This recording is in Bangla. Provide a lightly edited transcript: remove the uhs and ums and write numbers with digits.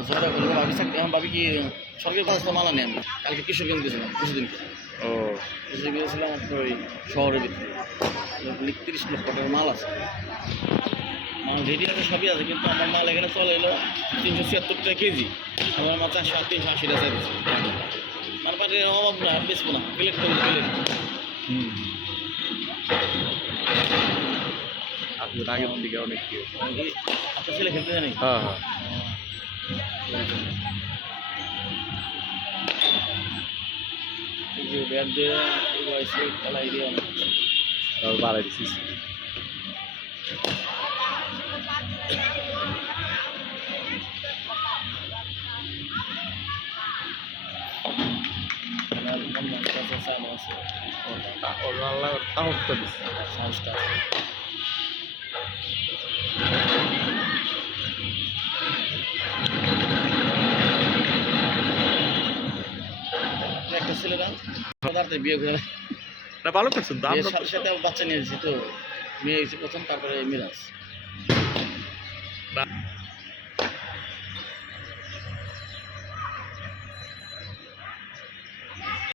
ঝগড়া করলো ভাবি ভাবি কি সরকারি ব্যবস্থা মালা নেই আমরা কালকে কিশোরগঞ্জ গেছিলাম কিছুদিন ও কিশোর গিয়েছিলাম আপনার ওই শহরের ভিতরে ৩০ লক্ষ টাকার মাল আছে মাল রেডি আছে সবই আছে কিন্তু আমার মাল এখানে চলে এলো ৩৭৬ টাকা কেজি আমার মাছ ৩৮০ টাকা দিচ্ছে তারপরে অভাব না বেচবো না প্লেট করবো প্লেট আপনার আগের থেকে অনেক আপনার ছেলে খেলতে জানি হ্যাঁ হ্যাঁ যে ব্যাট দিয়ে বয়সে খেলা এরিয়া অনেক তারপর বাড়াই দিচ্ছি আল্লাহ সাহসটা দিচ্ছে সাহসটা একটা ছেলে না তাড়াতাড়ি বিয়ে করে না ভালো করছেন তো বিয়ের আমরা সাথে সাথে বাচ্চা নিয়ে এসেছি তো মেয়ে এসে প্রথম তারপরে মিরাজ